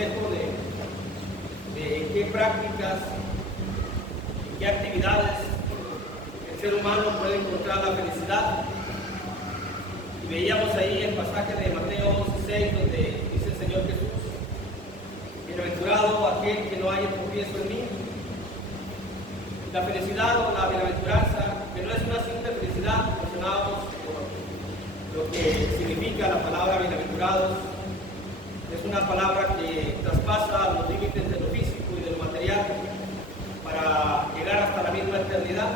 consejo de qué prácticas, qué actividades el ser humano puede encontrar la felicidad. Y veíamos ahí el pasaje de Mateo 11:6, donde dice el Señor Jesús: bienaventurado aquel que no haya tropiezo en mí. La felicidad o la bienaventuranza, que no es una simple felicidad, mencionábamos lo que significa la palabra bienaventurados. Es una palabra que traspasa los límites de lo físico y de lo material para llegar hasta la misma eternidad.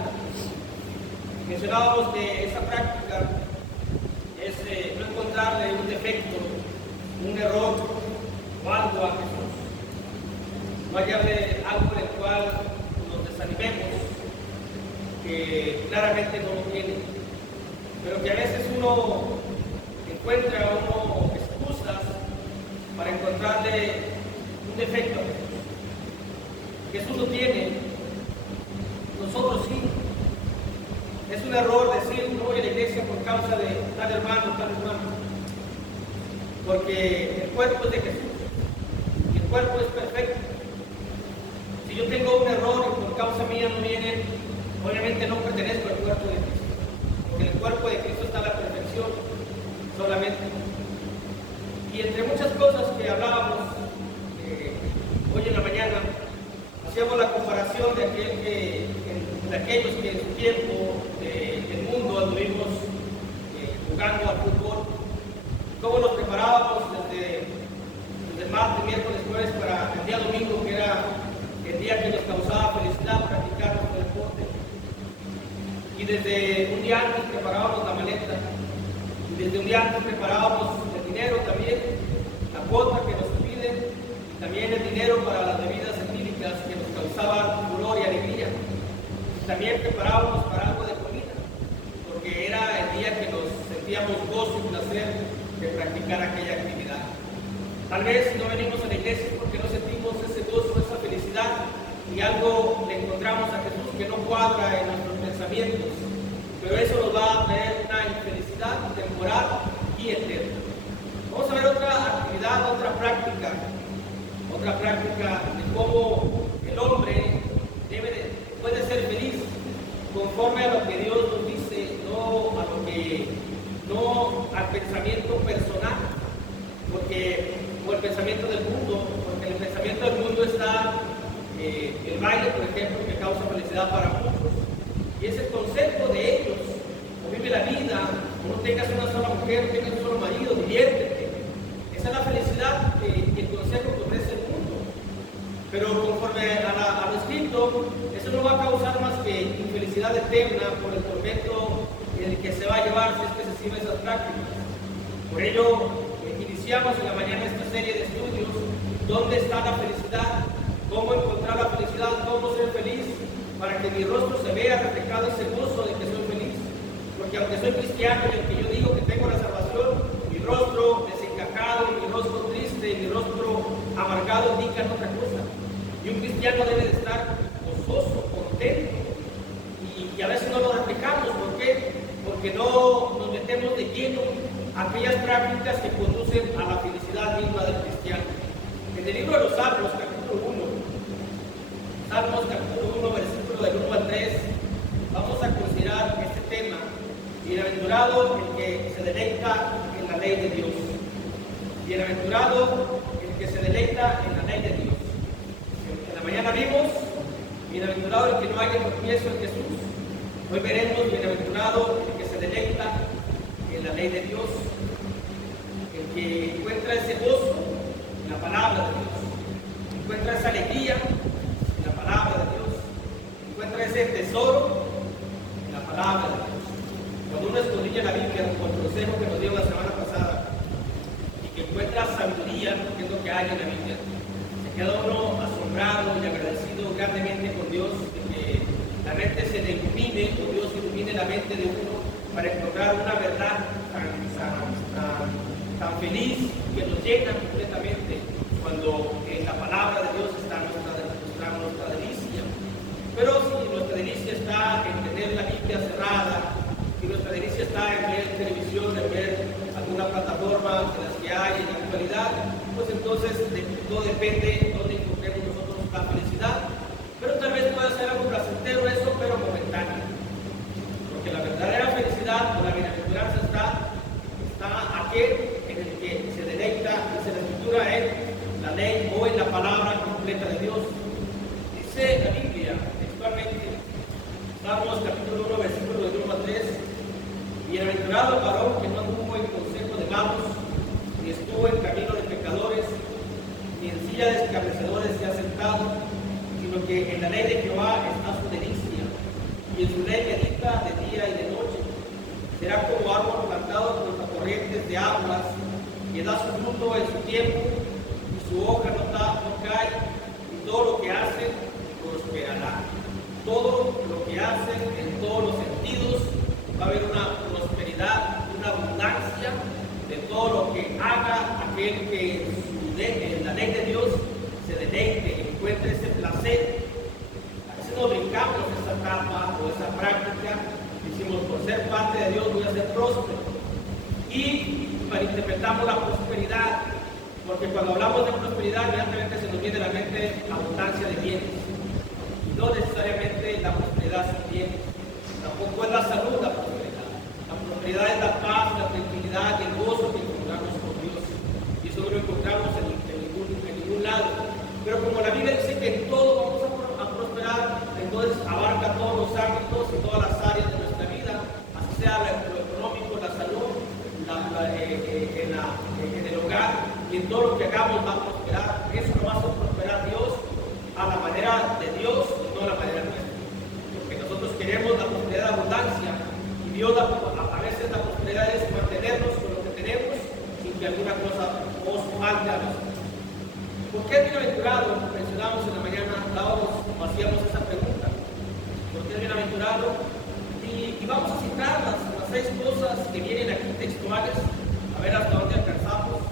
Mencionábamos que esa práctica es no encontrarle un defecto, un error o algo a Jesús. No hallarle algo en el cual nos desanimemos, que claramente no lo tiene, pero que a veces uno encuentra excusas para encontrarle un defecto. Jesús lo tiene, nosotros sí. Es un error decir no voy a la iglesia por causa de tal hermano, porque el cuerpo es de Jesús y el cuerpo es perfecto. Si yo tengo un error y por causa mía no vienen, obviamente no pertenezco al cuerpo de Cristo, porque en el cuerpo de Cristo está la perfección solamente. Y entre muchas cosas que hablábamos hoy en la mañana, hacíamos la comparación de aquellos que en su tiempo del mundo anduvimos jugando al fútbol, cómo nos preparábamos desde martes, miércoles, jueves para el día domingo, que era el día que nos causaba felicidad practicar nuestro deporte. Y desde un día antes preparábamos la maleta, y desde un día antes preparábamos el dinero también, la cuota que nos piden, y también el dinero para las bebidas etílicas que nos causaban dolor y alegría. También preparábamos para algo de comida, porque era el día que nos sentíamos gozo y placer de practicar aquella actividad. Tal vez no venimos a la iglesia porque no sentimos ese gozo, esa felicidad, y algo le encontramos a Jesús que no cuadra en nuestros pensamientos, pero eso nos va a traer una infelicidad temporal y eterna. Vamos a ver otra actividad, otra práctica de cómo el hombre puede ser feliz conforme a lo que Dios nos dice, no al pensamiento personal, o el pensamiento del mundo, porque en el pensamiento del mundo está el baile, por ejemplo, que causa felicidad para muchos, y es el concepto de ellos: o vive la vida, o no tengas una sola mujer, tengas un solo marido, diviértete. Esa es la felicidad que el consejo que ofrece el mundo. Pero conforme a lo escrito, eso no va a causar más que infelicidad eterna por el tormento en el que se va a llevar si es que se siguen esas prácticas. Por ello, iniciamos en la mañana esta serie de estudios: ¿dónde está la felicidad? ¿Cómo encontrar la felicidad? ¿Cómo ser feliz? Para que mi rostro se vea reflejado ese gozo de que soy feliz. Porque aunque soy cristiano y aunque yo digo que tengo la salvación, mi rostro desencajado, mi rostro triste, mi rostro amargado indican otra cosa. Y un cristiano debe de estar gozoso, contento. Y a veces no lo reflejamos. ¿Por qué? Porque no nos metemos de lleno a aquellas prácticas que conducen a la felicidad misma del cristiano. En el libro de los Salmos, capítulo 1, versículo del 1 al 3, vamos a considerar este tema: bienaventurado el que se deleita en la ley de Dios. Bienaventurado el que se deleita en la ley de Dios. En la mañana vimos: bienaventurado el que no haya tropiezo en Jesús. Hoy veremos: bienaventurado el que se deleita en la ley de Dios, el que encuentra ese gozo en la palabra de Dios, encuentra esa alegría en la palabra de Dios, encuentra ese tesoro en la palabra de Dios. Cuando uno escudriña la Biblia, por el consejo que nos dio la semana pasada, y que encuentra sabiduría, que es lo que hay en la Biblia, se queda uno asombrado y agradecido grandemente con Dios, de que la mente se le ilumine, o Dios ilumine la mente de uno para encontrar una verdad tan feliz, que nos llena completamente, cuando en la palabra de Dios está nuestra delicia. Pero si nuestra delicia está en tener la Biblia cerrada, si nuestra delicia está en ver televisión, en ver alguna plataforma de las que hay en la actualidad, pues entonces todo depende de dónde encontremos nosotros la felicidad, pero tal vez pueda ser algo placentero eso, pero momentáneo. Porque la verdadera felicidad o la bienaventuranza está aquel en el que se deleita, dice la Escritura, en la ley o en la palabra completa de Dios. Dice la Biblia, textualmente, Salmos capítulo 1, versículo de 1 a 3, bienaventurado el varón que no anduvo en consejo de malos, ni estuvo en camino de pecadores, ni en silla de escarnecedores se ha sentado, sino que en la ley de Jehová está su delicia, y en su ley medita de día y de noche. Será como árbol plantado por las corrientes de aguas, que da su fruto en su tiempo, y su hoja no cae, y todo lo que hace prosperará. Todo lo que hacen en todos los sentidos, va a haber una prosperidad, una abundancia de todo lo que haga aquel que en la ley de Dios se deleite, encuentre ese placer. A veces nos brincamos esa etapa o esa práctica, decimos por ser parte de Dios voy a ser próspero. Y malinterpretamos la prosperidad, porque cuando hablamos de prosperidad, inmediatamente se nos viene a la mente la abundancia de bienes. No necesariamente la prosperidad sin bienes, tampoco es la salud la prosperidad. La prosperidad es la paz, la tranquilidad, el gozo que encontramos con Dios. Y eso no lo encontramos en ningún lado. Pero como la Biblia dice que en todo vamos a prosperar, entonces abarca todos los ámbitos y todas las áreas de nuestra vida, así sea lo económico, la salud, en el hogar, y en todo lo que hagamos va a prosperar. Eso lo va a hacer prosperar Dios a la manera de Dios y no a la manera nuestra. Porque nosotros queremos la prosperidad de abundancia y Dios a veces la prosperidad es mantenernos con lo que tenemos sin que alguna cosa os falte a nosotros. ¿Por qué es bienaventurado? Mencionamos en la mañana, hacíamos esa pregunta. ¿Por qué es bienaventurado? Y vamos a citar las 6 cosas que vienen aquí textuales, a ver hasta dónde alcanzamos.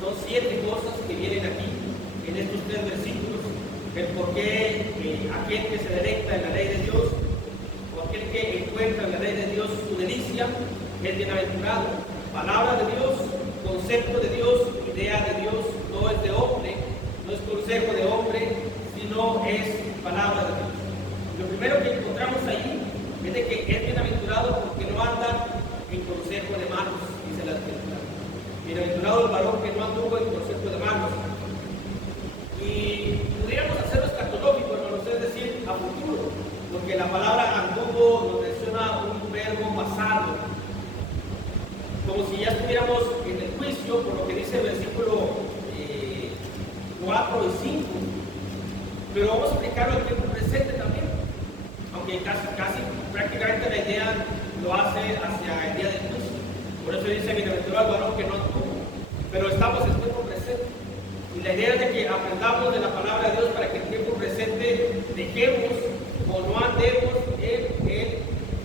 Son 7 cosas que vienen aquí en estos 3 versículos, el por qué aquel que se deleita en la ley de Dios, o aquel que encuentra en la ley de Dios su delicia, es bienaventurado. Palabra de Dios, concepto de Dios, idea de Dios, no es de hombre, no es consejo de hombre, sino es palabra de Dios. Lo primero que encontramos ahí es de que es bienaventurado porque no anda en consejo de malos, dice la Escritura. Bienaventurado el varón que no anduvo en consejo de malos. Y podríamos hacerlo escatológico, hermanos, es decir, a futuro, porque la palabra anduvo nos menciona un verbo pasado, como si ya estuviéramos en el juicio, por lo que dice el versículo 4 y 5. Pero vamos a aplicarlo al tiempo presente también, aunque casi prácticamente la idea lo hace hacia el día del juicio. Por eso dice bienaventurado el varón que no anduvo, pero estamos en tiempo presente. Y la idea es de que aprendamos de la palabra de Dios para que en tiempo presente dejemos o no andemos en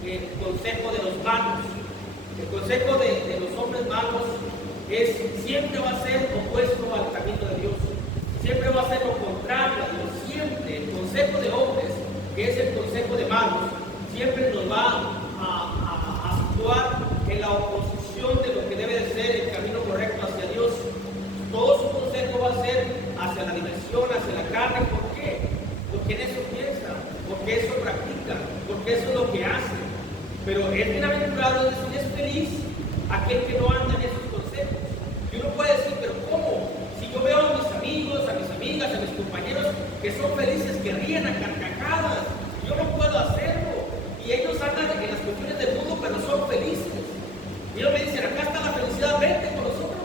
el consejo de los malos. El consejo de los hombres malos siempre va a ser opuesto al camino de Dios. Siempre va a ser lo contrario a Dios. Siempre el consejo de hombres, que es el consejo de malos, siempre nos va a situar en la oposición de lo que debe de ser el camino correcto hacia Dios. Todo su consejo va a ser hacia la diversión, hacia la carne. ¿Por qué? Porque en eso piensa, porque eso practica, porque eso es lo que hace. Pero es bienaventurado, es decir, es feliz aquel que no anda en esos consejos. Y uno puede decir, pero ¿cómo? Si yo veo a mis amigos, a mis amigas, a mis compañeros que son felices, que ríen a carcajadas, yo no puedo hacerlo. Y ellos andan en las cuestiones del mundo, pero son felices. Y ellos me dicen, acá está la felicidad, vente con nosotros.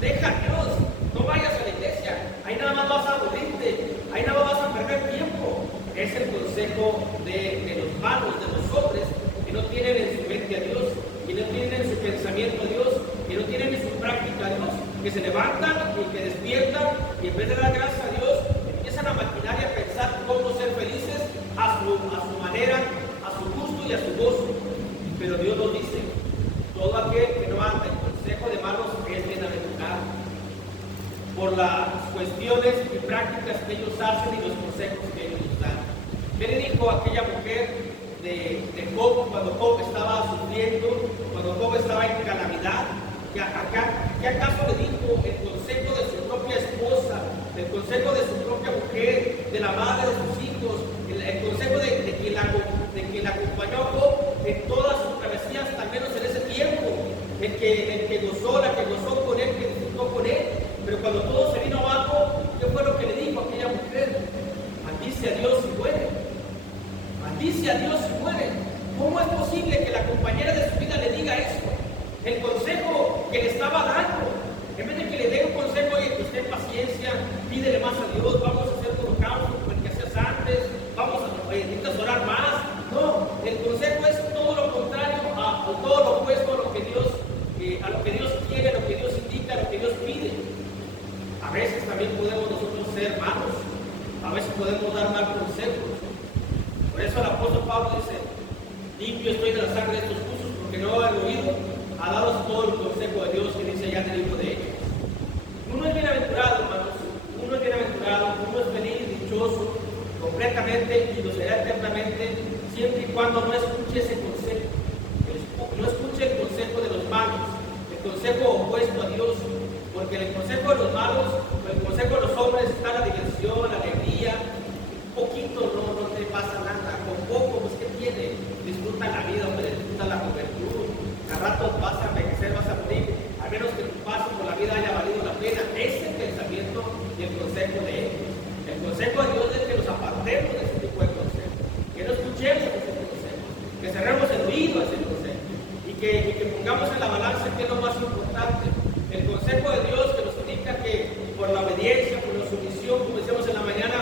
Deja a Dios, no vayas a la iglesia, ahí nada más vas a aburrirte, ahí nada más vas a perder tiempo. Es el consejo de los malos, de los hombres que no tienen en su mente a Dios, que no tienen en su pensamiento a Dios, que no tienen en su práctica a Dios, que se levantan y que despiertan y en vez de dar gracias a Dios, empiezan a maquinar y a pensar cómo ser felices a su manera, a su gusto y a su gozo. Pero Dios nos dice, todo aquel que no anda en consejo de malos es bienaventurado por las cuestiones y prácticas que ellos hacen y los consejos que ellos nos dan. ¿Qué le dijo aquella mujer de Job cuando Job estaba sufriendo, cuando Job estaba en calamidad? ¿Qué acaso le dijo el consejo de su propia esposa consejo de su propia mujer, de la madre de sus hijos, el consejo de quien la acompañó a Job en todas sus travesías, al menos en ese tiempo, el que gozó, la que gozó con él, que disfrutó con él. Pero cuando todo se vino abajo, ¿qué fue lo que le dijo a aquella mujer? Maldice a Dios y muere. Maldice a Dios y muere. ¿Cómo es posible que la compañera de su vida le diga esto? El consejo que le estaba dando, en vez de que le dé un consejo, oye, pues ten paciencia, pídele más a Dios, vamos a hacer holocausto como el que hacías antes, vamos a, necesitas orar más. No, el consejo es todo lo contrario, a todo lo opuesto a lo que Dios quiere, a lo que Dios indica, a lo que Dios pide. A veces también podemos nosotros ser malos, a veces podemos dar mal consejos. Por eso el apóstol Pablo dice, limpio estoy de la sangre de estos justos, porque no han oído a daros todo el consejo de Dios que dice allá en el libro de ellos. Uno es bienaventurado, hermanos, uno es bienaventurado, uno es feliz, dichoso, completamente y lo será eternamente, siempre y cuando no escuche ese consejo, no escuche el consejo de los malos, el consejo opuesto a Dios, porque en el consejo de los malos, en el consejo de los hombres está la diversión, la alegría, un poquito no te pasa nada, con poco, pues ¿qué tiene? Disfruta la vida, hombre, disfruta la juventud, al rato vas a envejecer, vas a morir, a menos que tu paso por la vida haya valido la pena. Ese es el pensamiento y el consejo de ellos. El consejo de Dios es que nos apartemos de ese tipo de consejo, que no escuchemos ese consejo, que cerremos el oído a ese consejo y que pongamos en la balanza qué es lo más importante. El consejo de Dios que nos indica que por la obediencia, por la sumisión, como decíamos en la mañana,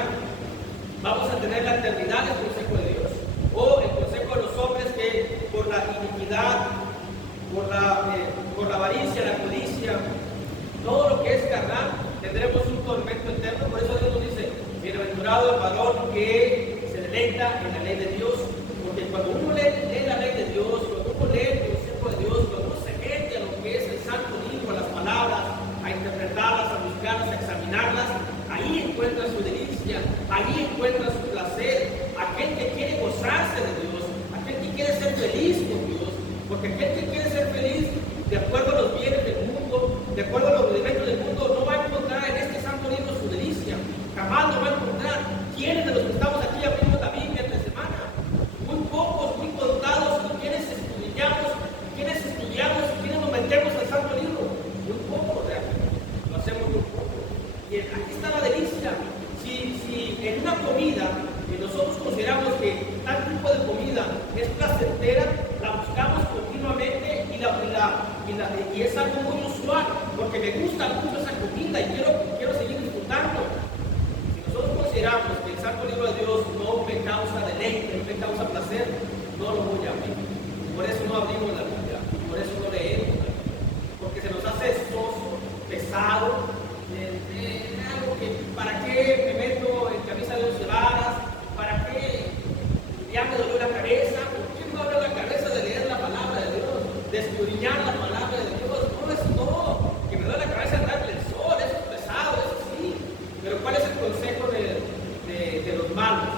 vamos a tener la eternidad del consejo de Dios. O el consejo de los hombres que por la iniquidad, por la avaricia, la codicia, todo lo que es carnal, tendremos un tormento eterno. Por eso Dios nos dice, bienaventurado el varón que se deleita en la ley de Dios, porque cuando uno lee la ley de Dios, cuando uno lee el consejo de Dios, cuando uno se mete a lo que es el santo libro, a las palabras, a interpretarlas, a buscarlas, a examinarlas, ahí encuentra su delicia, ahí encuentra su placer, aquel que quiere gozarse de Dios, aquel que quiere ser feliz con Dios, porque aquel que quiere ser feliz de acuerdo a los bienes del mundo, de acuerdo a los rudimentos del mundo, no va a encontrar en este santo libro su delicia, jamás lo va a encontrar. ¿Quiénes de los que estamos aquí abriendo la Biblia esta semana? Muy pocos, muy contados, quienes estudiamos y quienes nos metemos al santo libro. Muy poco, realmente, lo hacemos muy poco. Y aquí está la delicia. Si en una comida nosotros consideramos que tal tipo de comida es placentera, la buscamos continuamente y es algo muy usual, porque me gusta mucho esa comida y quiero seguir disfrutando. Si nosotros consideramos que el santo libro de Dios no me causa deleite, no me causa placer, no lo voy a abrir. Por eso no abrimos la Biblia, por eso no leemos la Biblia, porque se nos hace soso, pesado, algo que, ¿para qué me meto en camisa de 11 varas? ¿Para qué ya me dolió la cabeza? ¿Por qué me dolió la cabeza de leer la palabra de Dios? De escudriñar la palabra de Dios. No es todo. Que me duele la cabeza darle el sol, eso es pesado, eso sí. Pero ¿cuál es el consejo de los malos?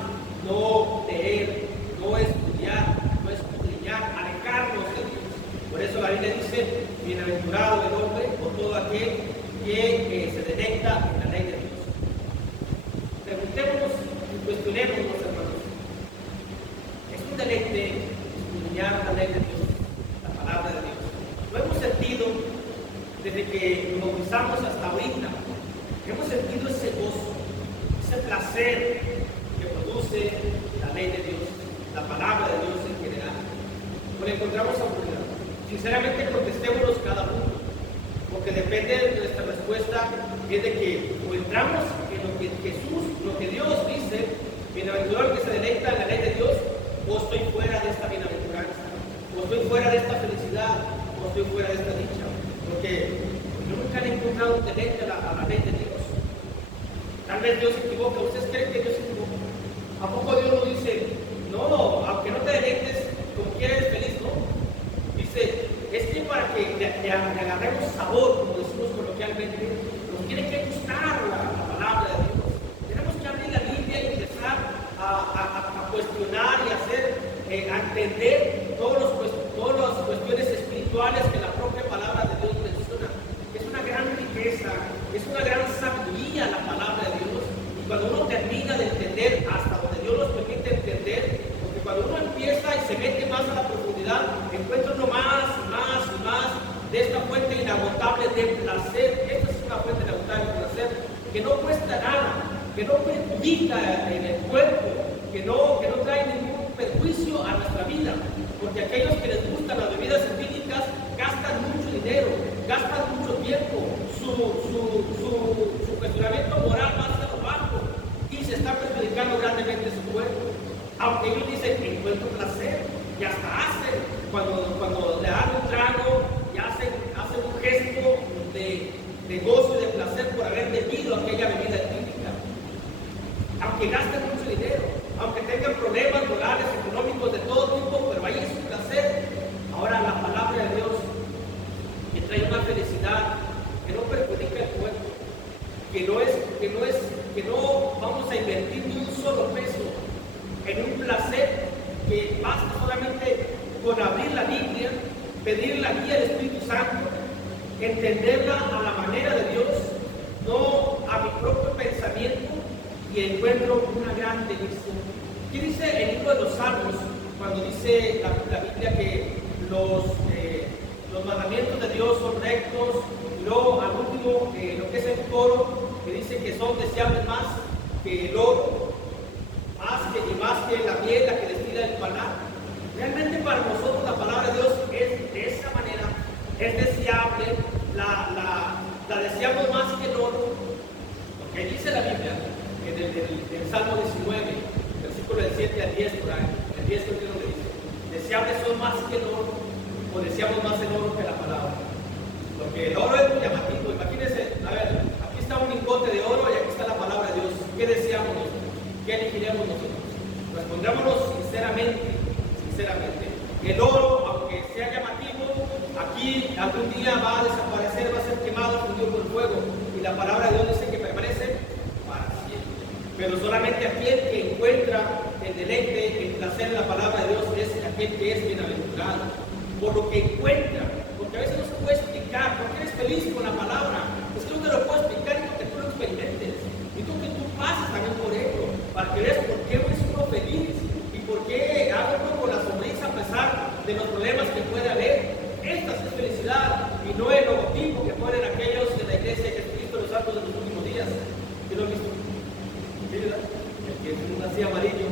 No leer, no estudiar, no escudriñar, alejarnos de Dios. Por eso la Biblia dice, bienaventurado el hombre o todo aquel que se deleita en la ley de Dios. Preguntémonos y cuestionémonos, hermanos. ¿Es un deleite escudriñar la ley de Dios, la palabra de Dios? Lo hemos sentido desde que nos bautizamos hasta ahorita. Hemos sentido ese gozo, ese placer que produce la ley de Dios, la palabra de Dios en general. ¿O le encontramos autoridad? Sinceramente, contestémonos cada uno, porque depende de nuestra respuesta, es de que o entramos en lo que Jesús, lo que Dios dice, bienaventurado el que se deleita en la ley de Dios, o estoy fuera de esta bienaventuranza, o estoy fuera de esta felicidad, o estoy fuera de esta dicha, porque yo nunca he encontrado un deleite a la ley de Dios. Tal vez Dios se equivoca. ¿Ustedes creen que Dios se equivoca? ¿A poco Dios nos dice, no, aunque no te deleites como quieres feliz, no? Dice, es que para que le agarremos sabor, como decimos coloquialmente, nos tiene que gustar la palabra de Dios. Tenemos que abrir la Biblia y empezar a cuestionar y a entender todas las cuestiones espirituales que la propia palabra de Dios menciona. Es una gran riqueza, es una gran sabiduría la palabra de Dios. cuesta nada, que no perjudica en el cuerpo, que no trae ningún perjuicio a nuestra vida. Porque aquellos que les gustan las bebidas etílicas gastan mucho dinero, gastan mucho tiempo, su cuestionamiento moral va hacia lo bajo y se está perjudicando grandemente su cuerpo. Aunque ellos dicen que encuentro placer, y hasta hacen, cuando le dan un trago, y hacen un gesto de gozo y de placer por haber bebido aquella bebida etílica. Aunque gasten mucho dinero, aunque tengan problemas morales, económicos de todo tipo, pero ahí es un placer. Ahora la palabra de Dios, que trae una felicidad que no perjudica el cuerpo, que no vamos a invertir ni un solo peso en un placer, que basta solamente con abrir la Biblia, pedir la guía del Espíritu Santo, entenderla a la manera de Dios, no a mi propio pensamiento, y encuentro una gran delicia. ¿Qué dice el libro de los Salmos cuando dice la Biblia que los mandamientos de Dios son rectos? Y luego al último, lo que es el coro, que dice que son deseables más que el oro, más que la miel, la que destila el panar. Realmente para nosotros la palabra de Dios es de esa manera, es deseable, la deseamos más que el oro, porque dice la Biblia en el Salmo 19, versículo del 7 al 10, por ahí, el 10 creo que es lo que dice, deseables son más que el oro, o deseamos más el oro que la palabra, porque el oro es muy llamativo. Imagínense, a ver, aquí está un lingote de oro y aquí está la palabra de Dios. ¿Qué deseamos nosotros? ¿Qué elegiremos nosotros? Respondámonos sinceramente. El oro, aunque sea llamativo, aquí algún día va a desaparecer, va a ser quemado, fundido por el fuego, y la palabra de Dios dice que permanece para siempre. Pero solamente aquel que encuentra el deleite, el placer en la palabra de Dios, es aquel que es bienaventurado por lo que encuentra. Porque a veces no se puede explicar por qué eres feliz con la palabra. Es que no te lo puedo explicar y que tú lo experimentes, y tú que tú pases también por ello, para que veas por qué es uno feliz y por qué hago uno con la sonrisa a pesar de los problemas que puede haber. Esta es felicidad, y no el logotipo que ponen aquellos de la iglesia de Jesucristo de los santos de los últimos días. ¿Qué lo han visto? ¿Sí, verdad? El que es un así amarillo,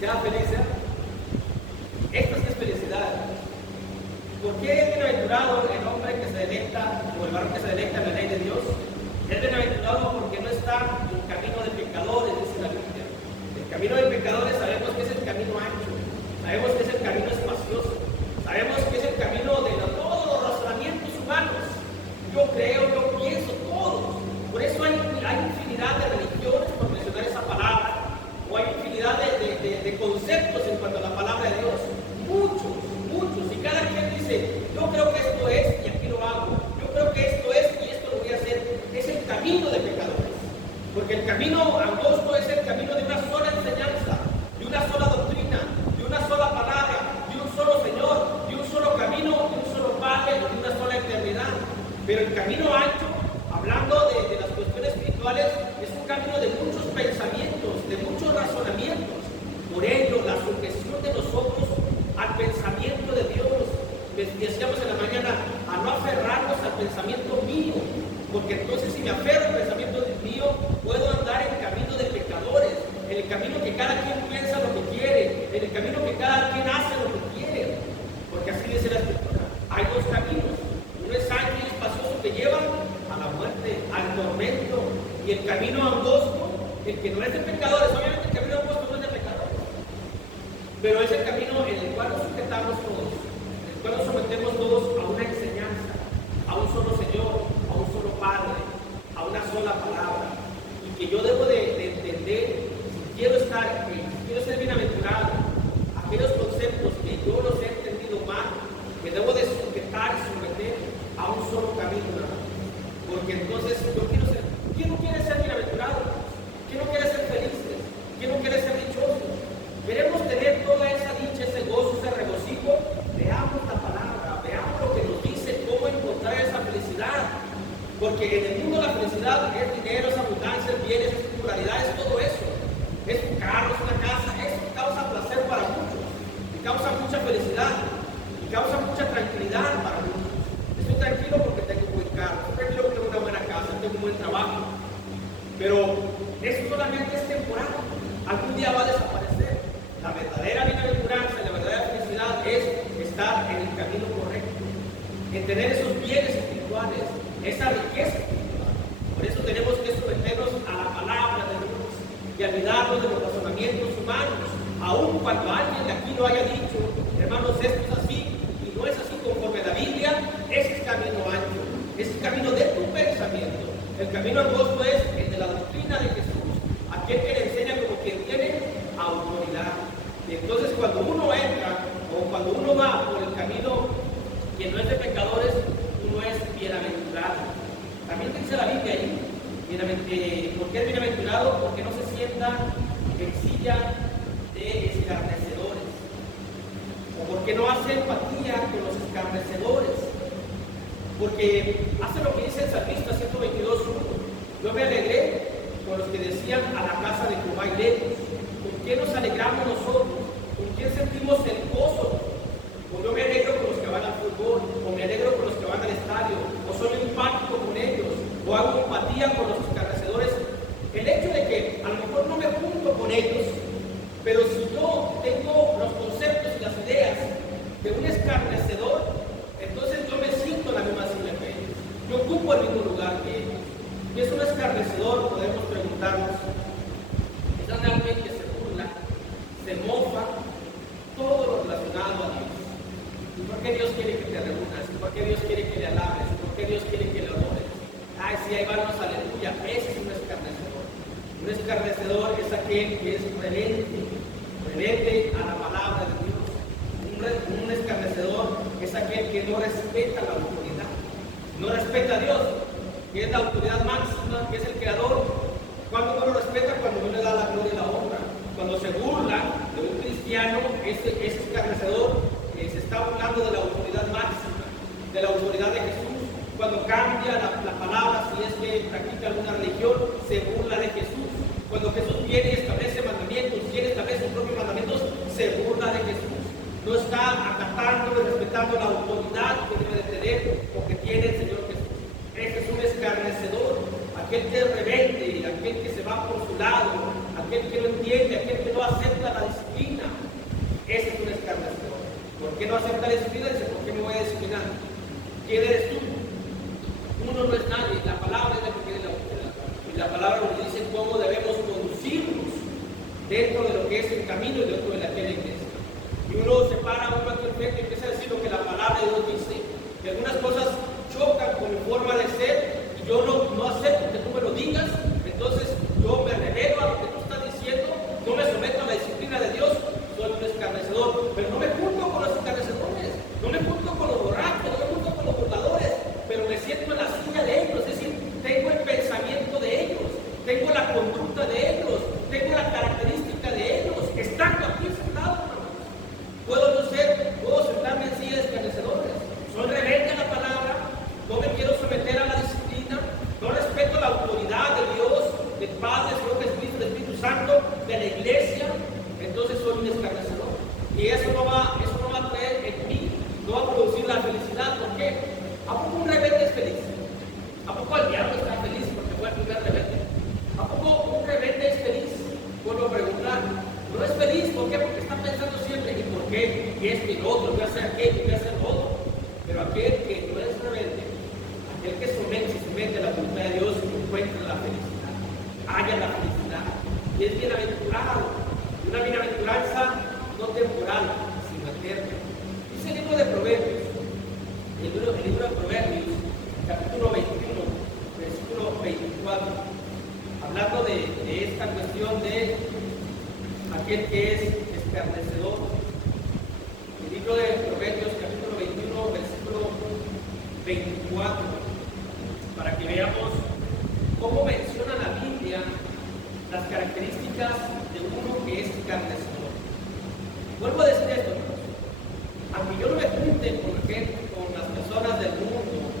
sea feliz, ¿eh? Esta es felicidad. ¿Por qué es bienaventurado el hombre que se delecta, o el varón que se delecta en la ley de Dios? Es bienaventurado porque no está en el camino de pecadores, dice la Biblia. El camino de pecadores sabemos que es el camino ancho, sabemos que es el camino espacioso, sabemos que es el camino de todos los razonamientos humanos. Yo creo, yo pienso, todos. Por eso hay infinidad de religiones, por mencionar esa palabra, o hay infinidad de conceptos en cuanto a la palabra de Dios. Muchos. Y cada quien dice, yo creo que esto es y aquí lo hago. Yo creo que esto es y esto lo voy a hacer. Es el camino de pecadores. Porque el camino angosto es el camino de una sola enseñanza, de una sola doctrina, de una sola palabra, de un solo Señor, de un solo camino, de un solo Padre, de una sola eternidad. Pero el camino ancho, hablando de las cuestiones espirituales, es un camino de muchos pensamientos, de muchos razonamientos. Por ello, la sujeción de nosotros al pensamiento de Dios, decíamos en la mañana, a no aferrarnos al pensamiento mío, porque entonces si me aferro al pensamiento mío, puedo andar en el camino de pecadores, en el camino que cada quien piensa lo que quiere, en el camino que cada quien hace lo que quiere, porque así dice la Escritura. Hay dos caminos, uno es ancho y espacioso que llevan a la muerte, al tormento, y el camino angosto, el que no es de pecadores. Obviamente el camino angosto no es de pecadores, pero es el camino en el cual nos sujetamos todos, en el cual nos sometemos todos a una enseñanza, a un solo Señor, a un solo Padre, a una sola palabra, y que yo debo de entender, si quiero ser bienaventurado, aquellos conceptos que yo los he entendido mal, que debo de sujetar y someter a un solo camino, ¿verdad? Porque entonces yo quiero ser, ¿quién no quiere ser bienaventurado? ¿Quién no quiere ser felices? ¿Quién no quiere ser dichoso? Queremos tener toda esa dicha, ese gozo, ese regocijo. Veamos la palabra, veamos lo que nos dice, cómo encontrar esa felicidad. Porque en el mundo la felicidad es dinero, es abundancia, es bienes, es popularidad, es todo eso. Es un carro, es una casa, eso causa placer eso solamente es temporal. Algún día va a desaparecer. La verdadera bienaventuranza, la verdadera felicidad es estar en el camino correcto, en tener esos bienes espirituales, esa riqueza espiritual. Por eso tenemos que someternos a la palabra de Dios y olvidarnos de los razonamientos humanos, aun cuando alguien de aquí lo haya dicho, hermanos, esto es así y no es así conforme a la Biblia. Ese es camino ancho, es el camino de tu pensamiento. El camino angosto es el de la doctrina de Jesús, aquel que le enseña como quien tiene autoridad. Y entonces cuando uno entra o cuando uno va por el camino que no es de pecadores, uno es bienaventurado. También dice la Biblia ahí, ¿por qué es bienaventurado? Porque no se sienta en silla de escarnecedores, o porque no hace empatía con los escarnecedores, porque hace lo que dice el Salmista 122:1. Yo me alegré con los que decían: a la casa de Jehová iremos. ¿Con qué nos alegramos nosotros? ¿Con quién sentimos el gozo? O yo me alegro con los que van al fútbol, o me alegro con los que van al estadio, o soy empático con ellos, o hago empatía con los escarnecedores. El hecho de que a lo mejor no me junto con ellos, pero si yo tengo los conceptos y las ideas de un escarnecedor, entonces yo me siento en la misma silla que ellos. Yo ocupo el mismo lugar que ellos. ¿Qué es un escarnecedor? Podemos preguntarnos. Es alguien que se burla, se mofa, todo lo relacionado a Dios. ¿Y por qué Dios quiere que te reúnas? ¿Y por qué Dios quiere que le alabes? ¿Y por qué Dios quiere que le adores? Ay, sí, ahí van los aleluya. Ese es un escarnecedor. Un escarnecedor es aquel que es rebelde a la palabra de Dios. Un escarnecedor es aquel que no respeta la autoridad, no respeta a Dios, que es la autoridad máxima, que es el creador. Cuando no lo respeta, cuando no le da la gloria y la honra. Cuando se burla de un cristiano, ese escarnecedor se está burlando de la autoridad máxima, de la autoridad de Jesús. Cuando cambia la palabra, si es que practica alguna religión, se burla de Jesús. Cuando Jesús viene y establece mandamientos, y él establece sus propios mandamientos, se burla de Jesús. No está acatando y respetando la autoridad que debe de tener o que tiene el Señor Jesús. Ese es un escarnecedor, aquel que es rebelde, aquel que se va por su lado, aquel que no entiende, aquel que no acepta la disciplina. Ese es un escarnecedor. ¿Por qué no acepta la disciplina? Dice: ¿por qué me voy a disciplinar? ¿Quién eres tú? Uno no es nadie, la palabra es la que tiene la autoridad. Y la palabra nos dice cómo debemos conducirnos dentro de lo que es el camino y dentro de la iglesia. Y uno se para un rato enfrente y empieza a decir lo que la palabra de Dios dice. Y algunas cosas chocan con mi forma de ser y yo no acepto que tú me lo digas. Entonces yo me revelo a lo que tú estás diciendo, no me someto a la disciplina de Dios, soy un escarnecedor. Pero no me junto con los escarnecedores, no me junto con los borrachos, no me junto con los burladores, pero me siento en la silla de ellos. Es decir, tengo el pensamiento de ellos, tengo la conducta de ellos, tengo la característica de ellos, estando aquí sentado. Puedo sentarme en silla de escarnecedores. Soy rebelde a la palabra, no me quiero someter a la disciplina, no respeto la autoridad de Dios, del Padre, del Señor Jesucristo, del Espíritu Santo, de la iglesia. Entonces soy un escarnecedor. Y eso no va a traer en mí, no va a producir la felicidad. ¿Por qué? ¿A poco un rebelde es feliz? ¿A poco el diablo está feliz porque fue el primer rebelde? ¿A poco un rebelde es feliz? Vuelvo a preguntar. No es feliz, ¿por qué? Porque está pensando siempre, ¿y por qué? Y esto y lo otro, voy a hacer aquello, voy a hacer lo otro. Pero aquel que no es rebelde, aquel que se somete a la voluntad de Dios, encuentra la felicidad, halla la felicidad, y es bienaventurado. Y una bienaventuranza no temporal, sino eterna. Dice el libro de Proverbios, el libro de Proverbios, capítulo 21, versículo 24, hablando de esta cuestión de aquel que es escarnecedor. El libro de Proverbios, capítulo 21, versículo 24, para que veamos cómo menciona la Biblia las características de uno que es escarnecedor. Vuelvo a decir esto, hermanos. Aunque yo no me junte con las personas del mundo,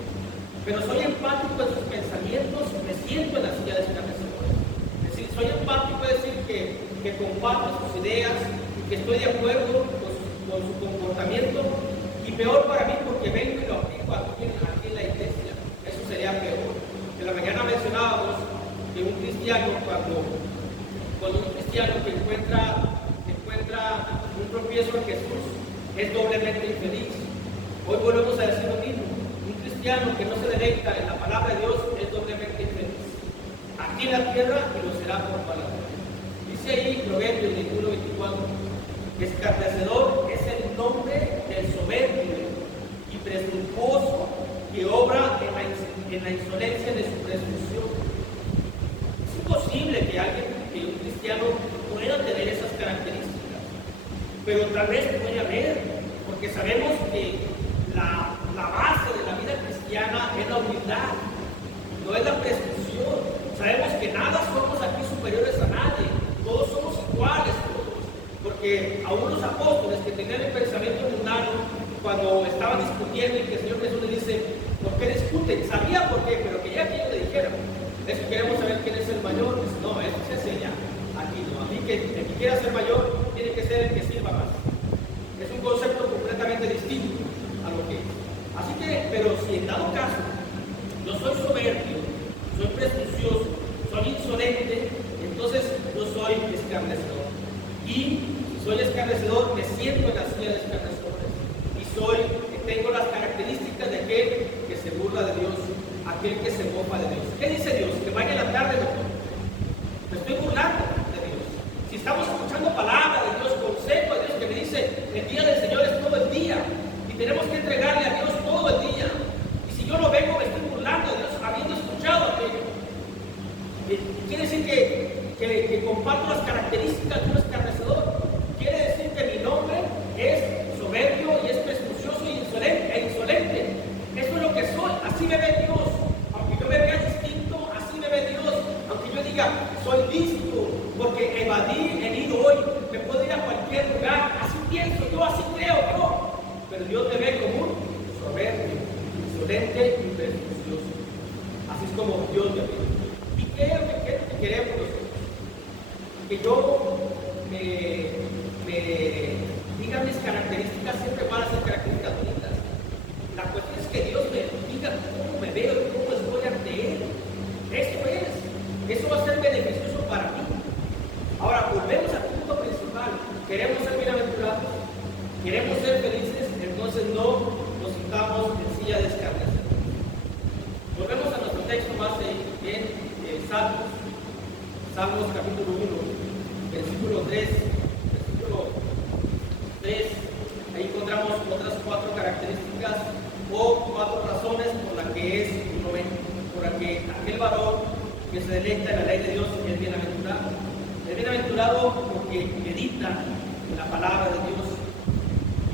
pero soy empático en sus pensamientos, me siento en la silla de escarnecedores. Es decir, soy empático, es decir, que comparto sus ideas y que estoy de acuerdo con su comportamiento, y peor para mí porque vengo y lo aplico aquí en la iglesia. Eso sería peor. En la mañana mencionábamos que un cristiano cristiano, cuando un cristiano que encuentra un tropiezo en Jesús, es doblemente infeliz. Hoy volvemos a decir lo mismo. Un cristiano que no se deleita en la palabra de Dios es doblemente infeliz. Aquí en la tierra y lo será por palabra. Dice ahí Proverbios 21:24, escarnecedor es el nombre del soberbio y presuntuoso que obra en la insolencia de su presunción. Es imposible que un cristiano pueda tener esas características, pero tal vez puede haber, porque sabemos que la base de la vida cristiana es la humildad, no es la presunción. Sabemos que nada somos aquí superiores a nadie, todos somos iguales, porque aún los apóstoles que tenían el pensamiento mundano, cuando estaban discutiendo y que el Señor Jesús les dice, ¿por qué discuten? Sabía por qué, pero quería que ellos le dijeran. Es que queremos saber quién es el mayor. Dice, no, eso se enseña aquí, no. A mí que el que quiera ser mayor tiene que ser el que sirva más. Es un concepto completamente distinto a lo que es. Así que, pero si en dado caso yo soy soberbio, soy presuncioso, soy insolente, entonces yo soy escarnecedor. Y si soy escarnecedor, me siento en la silla de escarnecedores. Y tengo las características de aquel que se burla de Dios, aquel que se mofa de Dios. ¿Qué dice Dios? Que vaya a la tarde, doctor. Me estoy burlando de Dios. Si estamos escuchando palabra de Dios, consejo de Dios que me dice, el día del Señor es todo el día. Y tenemos que entregarle a Dios todo el día. Y si yo lo vengo, me estoy burlando de Dios, habiendo escuchado aquello. Quiere decir que comparto las características de un escarnecedor. Quiere decir que mi nombre es soberbio y es presuncioso e insolente. Eso es lo que soy. Así me ve Dios. Aunque yo me vea distinto, así me ve Dios. Aunque yo diga, soy listo, porque evadí, he ido hoy, me puedo ir a cualquier lugar. Así pienso yo, así creo yo. Pero Dios me ve como un soberbio, insolente y presuncioso. Así es como Dios me ve. ¿Y qué es lo que queremos nosotros? Que yo diga mis características, siempre van a ser características bonitas. La cuestión es que Dios me diga cómo me veo y cómo estoy ante Él. Eso va a ser beneficioso para mí. Ahora, volvemos al punto principal. Queremos ser bienaventurados, queremos ser felices, entonces no nos sintamos en silla de escarnecedores. Volvemos a nuestro texto base en Salmos capítulo 1, versículo 3. Ahí encontramos otras 4 características o 4 razones por las que aquel varón que se deleita en la ley de Dios es bienaventurado. Es bienaventurado porque medita en la palabra de Dios.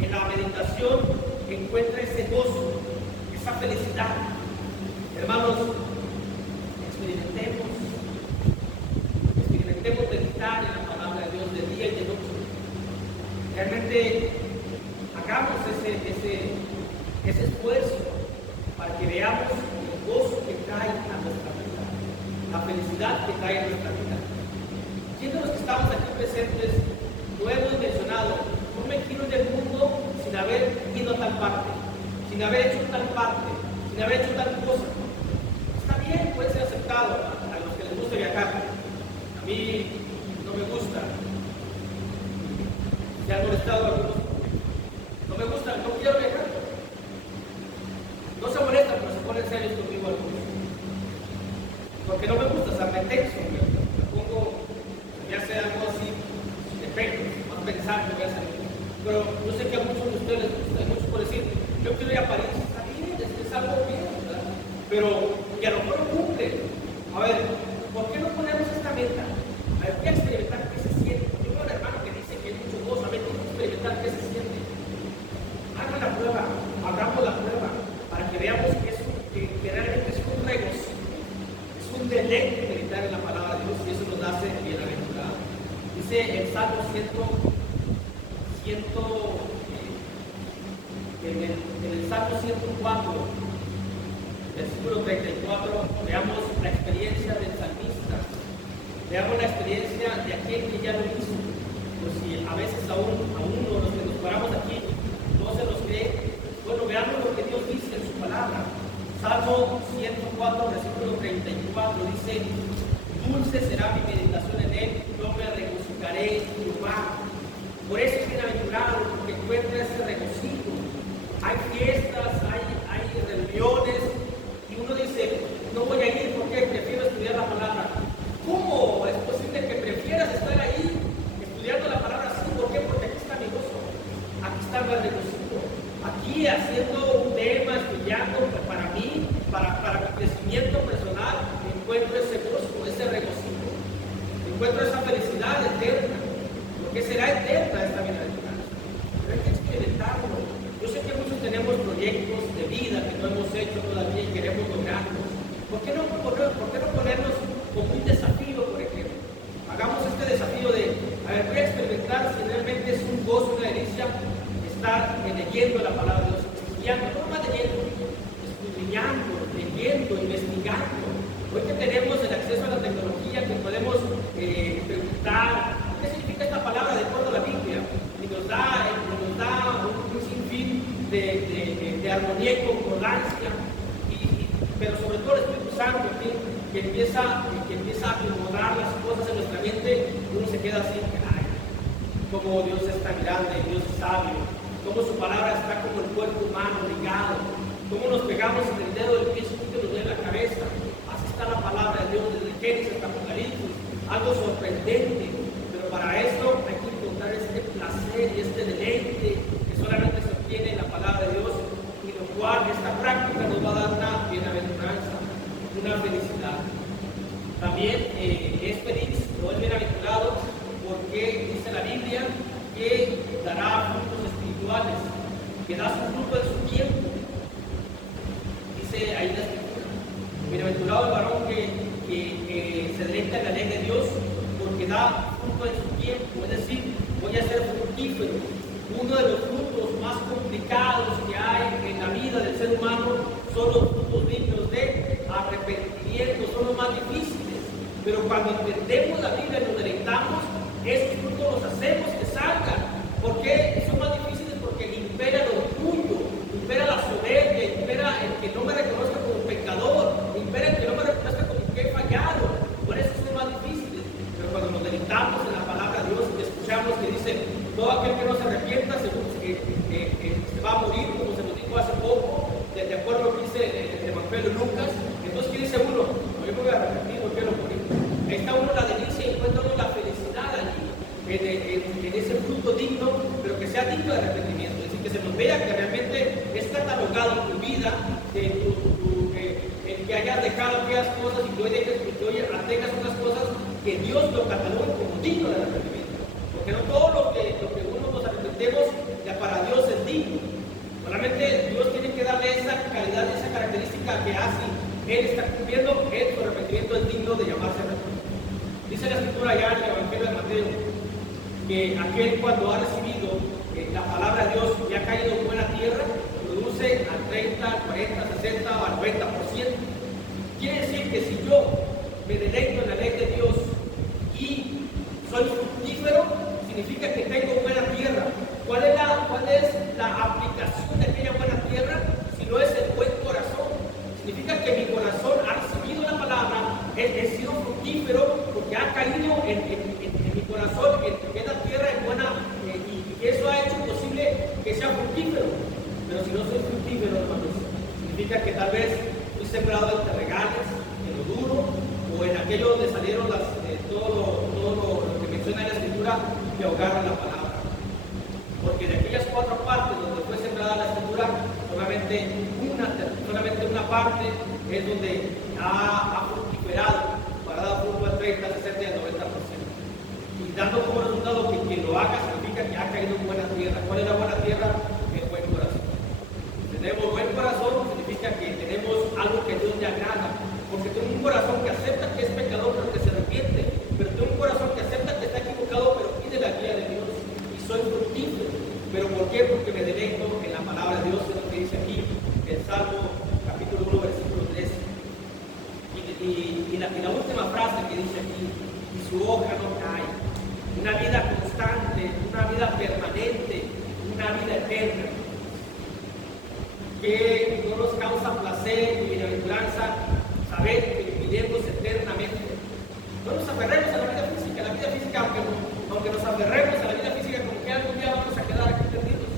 En la meditación encuentra ese gozo, esa felicidad. Hermanos, experimentemos meditar en la palabra de Dios de día y de noche. Realmente hagamos ese esfuerzo para que veamos el gozo que trae a nuestra vida, la felicidad que trae a nuestra vida. ¿Quiénes de los que estamos aquí presentes lo hemos mencionado? No me quiero ir del mundo sin haber ido a tal parte, sin haber hecho tal parte, sin haber hecho tal cosa. Está bien, puede ser aceptado a los que les gusta viajar. A mí no me gusta. Se han molestado a algunos. No me gusta, no quiero viajar. No se molestan, pero se ponen serios conmigo algunos. Porque no me gusta, o sea, me tenso, me pongo, ya sea algo así, sin efecto, más pensar que voy a hacer. Pero yo sé que a muchos de ustedes les gusta, hay muchos por decir, yo quiero ir a París, está bien, es algo bien, ¿verdad? Pero que a lo mejor cumple. A ver, ¿por qué no ponemos esta meta? A ver, voy a experimentar qué se siente. Yo veo al hermano que dice que es mucho gozo, a ver, tengo que experimentar qué se siente. Hagan la prueba, hagamos la prueba, para que veamos que realmente es un regocijo, es un deleite meditar en la palabra de Dios y eso nos hace bienaventurados. Dice el Salmo 104, versículo 34, veamos la experiencia del salmista, veamos la experiencia de aquel que ya lo hizo. Pues si a veces a uno de los que nos paramos aquí no se los cree, bueno, veamos lo que Dios dice en su palabra. Salmo 104, versículo 34 dice: tú dulce será mi meditación en él, yo me regocijaré en Jehová. Por eso es bienaventurado, porque encuentra ese regocijo. Hay fiestas, hay reuniones, y uno dice, no voy a ir porque prefiero estudiar la palabra. ¿Cómo es posible que prefieras estar ahí estudiando la palabra así? ¿Por qué? Porque aquí está mi gozo, aquí está mi regocijo, aquí haciendo un tema, estudiando para mí, para mi crecimiento personal, encuentro ese gozo, ese regocijo, encuentro esa felicidad eterna, porque será eterna esta bienaventuranza. Pero hay que experimentarlo. Yo sé que muchos tenemos proyectos de vida que no hemos hecho todavía y queremos lograrlos. ¿Por qué no ponernos como un desafío, por ejemplo? Hagamos este desafío de, voy a experimentar si realmente es un gozo, una delicia, estar leyendo la palabra de Dios, estudiando, no más leyendo, escudriñando, leyendo, investigando. Hoy que tenemos el acceso a la tecnología, que podemos preguntar, ¿qué significa esta palabra de acuerdo a la Biblia? Y nos da un sinfín de armonía y concordancia, pero sobre todo el Espíritu Santo que empieza a acomodar las cosas en nuestra mente, y uno se queda así, ay, cómo Dios es tan grande, Dios es sabio, cómo su palabra está como el cuerpo humano ligado, cómo nos pegamos en el dedo del pie y nos duele la cabeza. Así está la palabra de Dios desde Génesis hasta Apocalipsis, algo sorprendente, pero para esto hay que encontrar este placer y este deleite que solamente se obtiene en la palabra de Dios, y lo cual esta práctica nos va a dar una bienaventuranza, una felicidad. También es feliz o es bienaventurado porque dice la Biblia que dará frutos espirituales, que da su fruto en su tiempo. Dice ahí la Escritura, bienaventurado el varón que se deleita en la ley de Dios, porque da fruto en su tiempo, es decir, voy a ser fructífero. Uno de los frutos más complicados que hay en la vida del ser humano son los frutos dignos de arrepentimiento, son los más difíciles. Pero cuando entendemos la Biblia y nos deleitamos, esos frutos los hacemos que salgan. ¿Por qué son más difíciles? Porque impera el orgullo, impera la soberbia, impera el que no me reconozca como pecador, impera el que no me reconozca como que he fallado. Por eso son más difíciles. Pero cuando nos deleitamos en la palabra de Dios y escuchamos que dice, todo aquel que no se arrepienta se va a morir, como se nos dijo hace poco, de acuerdo a lo que dice el Evangelio de Lucas. Entonces, ¿qué dice uno? No, yo me voy a arrepentir, no quiero morir. Ahí está uno la delicia y encuentra uno la felicidad allí, en ese fruto digno, pero que sea digno de arrepentimiento. Es decir, que se nos vea que realmente es catalogado en tu vida, que hayas dejado aquellas cosas y que hoy tengas unas cosas que Dios lo catalogue como digno de arrepentimiento. Porque no todo lo que uno nos arrepentemos ya para Dios es digno. Solamente Dios tiene que darle esa calidad, esa característica que así Él está cumpliendo, su arrepentimiento es digno de llamarse arrepentimiento. Dice la Escritura ya en el Evangelio de Mateo que aquel cuando ha recibido la palabra de Dios y ha caído en buena tierra, produce al 30, al 40, 60 o al 90%. Quiere decir que si yo me deleito en la ley de Dios y soy fructífero, significa que tengo buena tierra. ¿Cuál es la aplicación de aquella buena tierra? Si no es el buen corazón. Significa que mi corazón ha recibido la palabra, he sido fructífero porque ha caído en mi corazón, en la tierra en buena, y eso ha hecho posible que sea fructífero. Pero si no soy fructífero, hermanos, significa que tal vez fui sembrado en terregales, en lo duro, o en aquello donde salieron todo lo que menciona en la Escritura, que ahogaron la palabra. Porque de aquellas 4 partes donde fue sembrada la Escritura, solamente una parte es donde ha fructiferado para dar fruto al 30, 60 y al 90%. Y dando como resultado que quien lo haga significa que ha caído en buena tierra. ¿Cuál es la buena tierra? El buen corazón. Si tenemos buen corazón, significa que tenemos algo que a Dios le agrada. Porque tengo un corazón que acepta que es pecador, pero que se arrepiente. Pero tengo un corazón que acepta que está equivocado, pero pide la guía de Dios. Y soy fructífero. ¿Pero por qué? Porque me deleito en la palabra de Dios, es lo que dice aquí, el Salmo capítulo 1, versículo 13. Y la última frase que dice aquí, y su hoja no cae. Una vida constante, una vida permanente, una vida eterna, que no nos causa placer y bienaventuranza saber que viviremos eternamente. No nos aferremos a la vida física. La vida física, aunque nos aferremos a la vida física, como que algún día vamos a quedar aquí perdidos.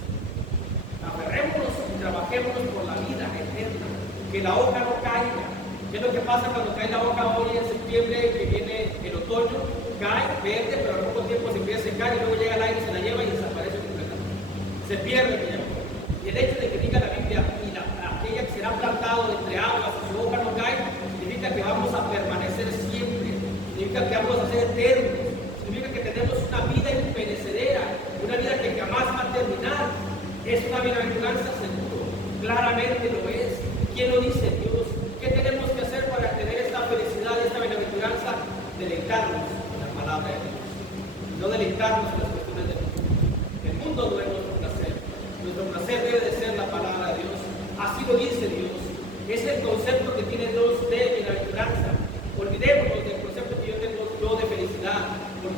Aferrémonos y trabajémonos por la vida eterna. Que la hoja no caiga. ¿Qué es lo que pasa cuando cae la hoja hoy en septiembre, que viene el otoño? Cae verde, pero al poco tiempo se empieza a secar y luego llega el aire, se la lleva y desaparece completamente. Se pierde aquella hoja. Y el hecho de que diga la Biblia, y aquella que será plantado entre aguas, y su hoja no cae, significa que vamos a permanecer siempre. Significa que vamos a ser eternos. Significa que tenemos una vida imperecedera, una vida que jamás va a terminar. Es una bienaventuranza seguro. Claramente lo es. ¿Quién lo dice? Dios. ¿Qué tenemos que hacer para tener esta felicidad, esta bienaventuranza? Deleitarnos en la palabra de Dios. No deleitarnos en las cuestiones del mundo. El mundo no es nuestro placer. Nuestro placer debe de ser la palabra de Dios. Así lo dice Dios. Es el concepto que tiene Dios de bienaventuranza. Olvidémonos del concepto que yo tengo yo de felicidad.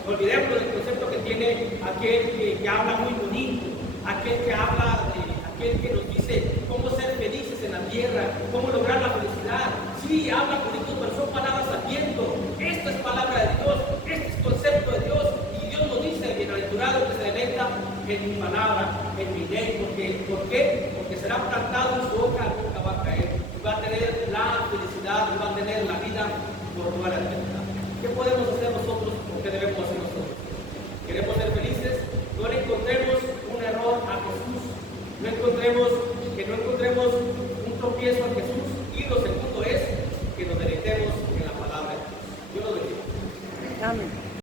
Olvidémonos del concepto que tiene aquel que habla muy bonito. Aquel que habla de aquel que nos dice cómo ser felices en la tierra, cómo lograr la felicidad. Sí, habla bonito, pero son palabras al viento. Esta es palabra de Dios, este es concepto de Dios, y Dios nos dice, bienaventurado que se deleita en mi palabra, en mi ley. ¿Por qué? Porque será plantado en su hoja, nunca va a caer, y va a tener la felicidad, y va a tener la vida por toda la eternidad. ¿Qué podemos hacer nosotros? ¿O qué debemos hacer nosotros? ¿Queremos ser felices? No le encontremos un error a Jesús, no encontremos un tropiezo a Jesús, y lo segundo